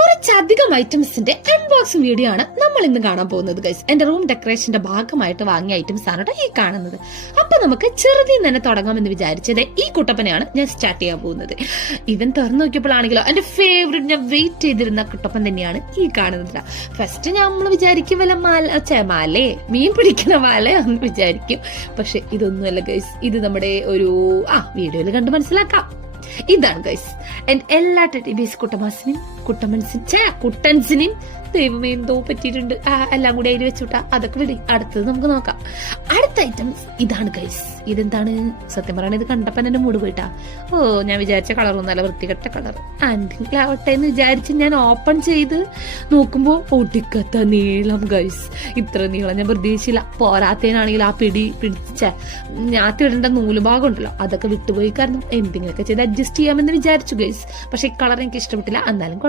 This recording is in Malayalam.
കുറച്ചധികം ഐറ്റംസിന്റെ അൺബോക്സിംഗ് വീഡിയോ ആണ് നമ്മൾ ഇന്ന് കാണാൻ പോകുന്നത് ഗൈസ്. എന്റെ റൂം ഡെക്കറേഷന്റെ ഭാഗമായിട്ട് വാങ്ങിയ ഐറ്റംസ് ആണ് ഈ കാണുന്നത്. അപ്പൊ നമുക്ക് ചെറുതിൽ തന്നെ തുടങ്ങാമെന്ന് വിചാരിച്ചത് ഈ കുട്ടപ്പനെയാണ് ഞാൻ സ്റ്റാർട്ട് ചെയ്യാൻ പോകുന്നത്. ഇവൻ തുറന്നു നോക്കിയപ്പോഴാണെങ്കിലോ എന്റെ ഫേവറേറ്റ്, ഞാൻ വെയിറ്റ് ചെയ്തിരുന്ന കുട്ടപ്പൻ തന്നെയാണ് ഈ കാണുന്നത്. ഫസ്റ്റ് നമ്മൾ വിചാരിക്കും വല്ല മാലേ മീൻ പിടിക്കുന്ന മാലയാന്ന് വിചാരിക്കും. പക്ഷെ ഇതൊന്നുമല്ല ഗൈസ്, ഇത് നമ്മുടെ ഒരു വീഡിയോയിൽ കണ്ട് മനസ്സിലാക്കാം. ഇതാണ് ഗൈസ് എന്റെ എല്ലാ ടെഡിബീസ് കുട്ടൻസിനെയും ദൈവമേ എന്തോ പറ്റിയിട്ടുണ്ട്, എല്ലാം കൂടി അതിൽ വെച്ചുവിട്ടാ. അതൊക്കെ വിടി, അടുത്തത് നമുക്ക് നോക്കാം. അടുത്ത ഐറ്റംസ് ഇതാണ് ഗൈസ്. ഇതെന്താണ് സത്യം പറയണത്, ഇത് കണ്ടപ്പൻ എന്റെ മൂട് പോയിട്ടാ. ഞാൻ വിചാരിച്ച കളറും നല്ല വൃത്തികെട്ട കളർ ആൻഡിലാവട്ടെ എന്ന് വിചാരിച്ച് ഞാൻ ഓപ്പൺ ചെയ്ത് നോക്കുമ്പോ ഒടുക്കത്ത നീളം ഗൈസ്. ഇത്ര നീളം ഞാൻ പ്രതീക്ഷിച്ചില്ല. പോരാത്തേനാണെങ്കിൽ ആ പിടിച്ച ഞാത്തിടേണ്ട നൂലുഭാഗം ഉണ്ടല്ലോ അതൊക്കെ വിട്ടുപോയി. കാരണം എന്തെങ്കിലുമൊക്കെ ചെയ്ത് അഡ്ജസ്റ്റ് ചെയ്യാമെന്ന് വിചാരിച്ചു ഗൈസ്. പക്ഷെ ഈ കളർ എനിക്ക് ഇഷ്ടപ്പെട്ടില്ല. എന്നാലും